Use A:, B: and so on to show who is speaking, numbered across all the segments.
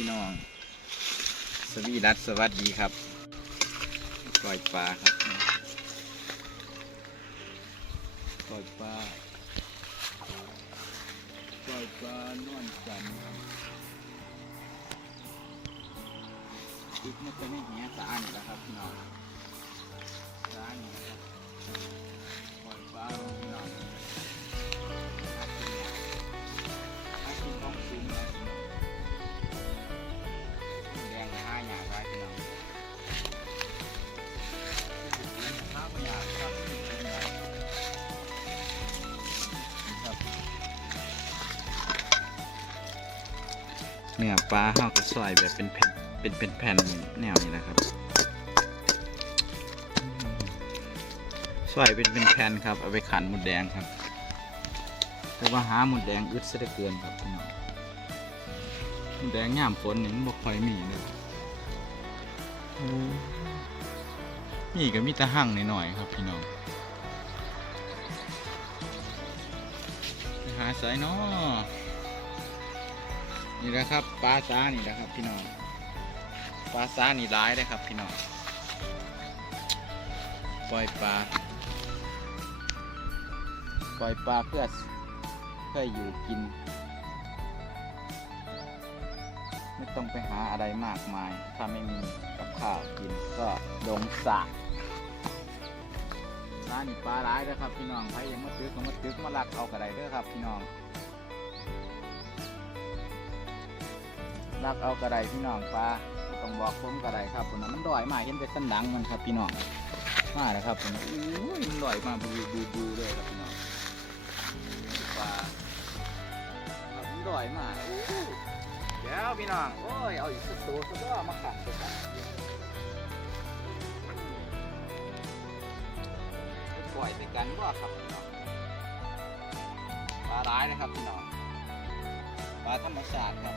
A: ี่น้องสวีรัตสวัสดีครับปล่อยปลาครับปล่อยปลาปล่อยปลานอนจันทร์อีกนิดนึงเนี่ยสะอาดนะครับพี่น้องเนื้อปลาห้าก็ใสยแบบเป็นแผ่นเป็นเป็นแผ่นแนวนี้นะครับใอยเป็นเป็นแผ่นครับเอาไปขันหมุดแดงครับแต่ว่าหาหมุดแดงอึดซะเหลืเกินครับพี่น้องหมุดแดงย่ามฝนนี่บ่ค่อยมีเลยมีก็มีแต่หั่งหน่อยๆครับพี่น้องหาสายเนาะนี่นะครับปลาซานี่นะครับพี่น้อง ปลาซานี่ร้ายเลยครับพี่น้อง ปล่อยปลา ปล่อยปลาเพื่อเพื่ออยู่กิน ไม่ต้องไปหาอะไรมากมายถ้าไม่มีกับข้าวกินก็ลงสระซานี่ปลาร้ายนะครับพี่น้องใครยังมาตื้อมาตื้อมาลักเอากระไรเด้อครับ พี่น้องรักเอากระไดพี่น้องปลาต้องบอกผมกระไดครับผมมันดอยมากเห็นไปสั้นดังมันครับพี่น้อง มากนะครับผมอู้ยมันดอยมากดูดูดูเลยครับพี่น้องปลาผมดอยมาเดี๋ยวพี่น้องโอ้ย เอาอีกสักตัวสุดยอดมาขังเลยปล่อยไปกันว่าครับพี่น้องปลาร้ายนะครับพี่น้องปลาธรรมชาติครับ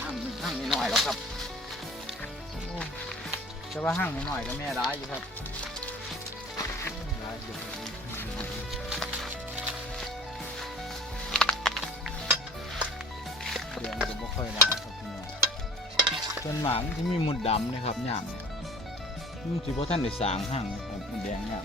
A: ห้างนิดหน่อยแล้วครับจะว่าห้างนิ่หน่อยก็แม่ร้ายอยู่ครับเดี๋ยวจะไม่ค่อยร้ายครับพี่น้องต้นหมากที่มีมุดดำนะครับหยางมันจะเพราะท่านได้สางห้างครับแดงหยาบ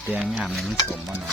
A: เตียงงามในนิสมบ้างนะ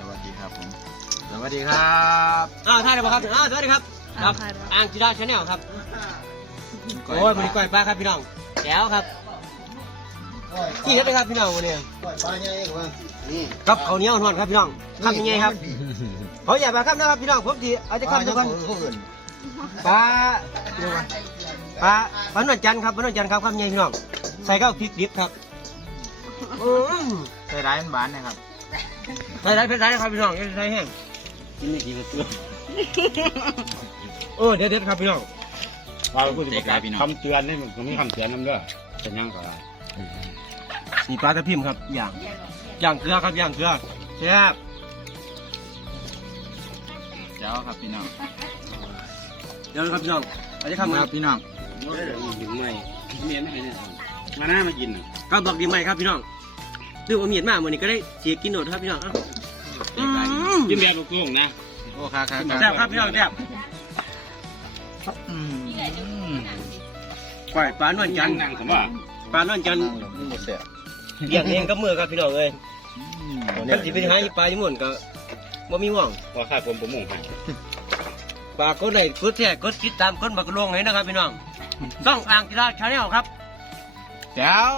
B: สวัสดีครับผม
C: สวัสดีครับ
D: อ้าวท่านอะไรครับ อ้าว สวัสดีครับ ครับ อ่างจีราชาแนลครับ โอ้ยมันก่อยปลาครับพี่น้องแจ๋วครับขี้่นัดเลยครับพี่น้องวันนี้ก่อยป้าใหญ่เองวนี่กับข้าเนียวทอนครับพี่น้องข้าวเหนียครับเขาอยากมาครับนะครับพี่น้องผมทีอาจจะข้ามทุกคนปลาปลาปลาหนวนจันครับปลาหนวนจันครับข้าวเหนียพี่น้อง ใส่ข้าวพริกดิบครับ
E: ใส่ไร้ายบ้านนะครับ
D: ไปได้ไปได้ครับ พี่น้องใชยแห้ง
E: กินนี่กินระตุ้น
D: เออเด็ดเด็ดครับพี่น้อง
E: เราพูดถึงคำเตือนนี่มันมีคำเตือนนั่นด้วยเป็นยังก่อน
D: นี่ปลาตะพิมครับอย่างอย่างเกลือครับอย่างเกลือแซ่บ
A: เจ้าครับพี่น้อง
D: เดี๋ครับพี่น้องอาจจะทำครับพี่น้องมาหน้ามากินก็บบอกดีไหมครับพี่น้องดูเอาเมียนมากวันนี้ก็ได้เสียกินหนดครับพี่น้อง
E: ยิ้มแย้มลูกุ้งนะ
D: โอ้ครับครับแซ่บครับพี่น้องแซ่บปล่อยปลาหนวนจันปลาหนวนจันอย่างเองก็มือครับพี่น้องเลยกันสิบปีให้ปลาีจมุนก็บ่มีห่วง
E: ว่าข้าผมบ่มุ่งไป
D: ปลาก็ได้ก็แท้ก็คิดตามก้นบักลวงเห็นนะครับพี่น้องต้องอ่างกีฬาชาแนลครับเดี๋ยว